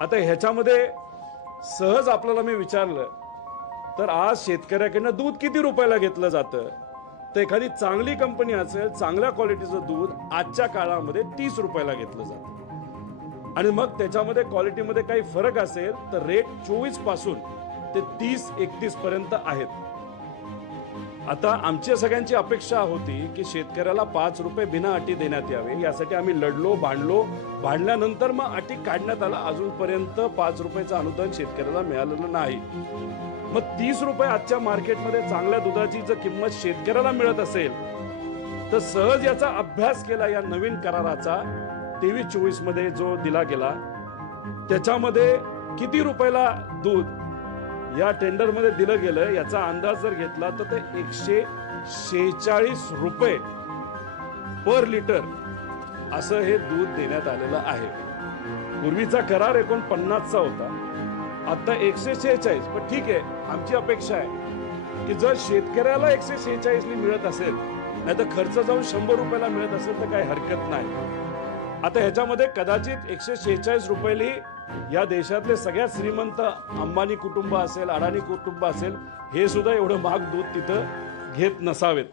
आता ह्याच्यामध्ये सहज आपल्याला मी विचारलं तर आज शेतकऱ्याकडनं दूध किती रुपयाला घेतलं जातं? तर एखादी चांगली कंपनी असेल चांगल्या क्वालिटीचं दूध आजच्या काळामध्ये तीस रुपयाला घेतलं जातं. आणि मग त्याच्यामध्ये क्वालिटीमध्ये काही फरक असेल तर रेट चोवीसपासून ते तीस एकतीस पर्यंत आहेत. आता आमच्या सगळ्यांची अपेक्षा होती की शेतकऱ्याला पाच रुपये बिना अटी देण्यात यावे. यासाठी आम्ही लढलो भांडलो. भांडल्यानंतर मग अटी काढण्यात आला. अजूनपर्यंत पाच रुपयाचं अनुदान शेतकऱ्याला मिळालेलं नाही. मग तीस रुपये आजच्या मार्केटमध्ये चांगल्या दुधाची जर किंमत शेतकऱ्याला मिळत असेल तर सहज याचा अभ्यास केला या नवीन कराराचा. तेवीस चोवीसमध्ये जो दिला गेला त्याच्यामध्ये किती रुपयाला दूध या टेंडरमध्ये दिलं गेलं याचा अंदाज जर घेतला तर ते एकशे शेहेचाळीस रुपये पर लिटर असं हे दूध देण्यात आलेलं आहे. पूर्वीचा करार एकोणपन्नासचा होता. आता एकशे शेहेचाळीस पण ठीक आहे आमची अपेक्षा आहे की जर शेतकऱ्याला एकशे शेहेचाळीसनी मिळत असेल नाही तर खर्च जाऊन शंभर रुपयाला मिळत असेल तर काही हरकत नाही. आता ह्याच्यामध्ये कदाचित एकशे शेहेचाळीस रुपयेली या देशातले सगळ्यात श्रीमंत अंबानी कुटुंब असेल अडाणी कुटुंब असेल हे सुद्धा एवढं महाग दूध तिथं घेत नसावेत.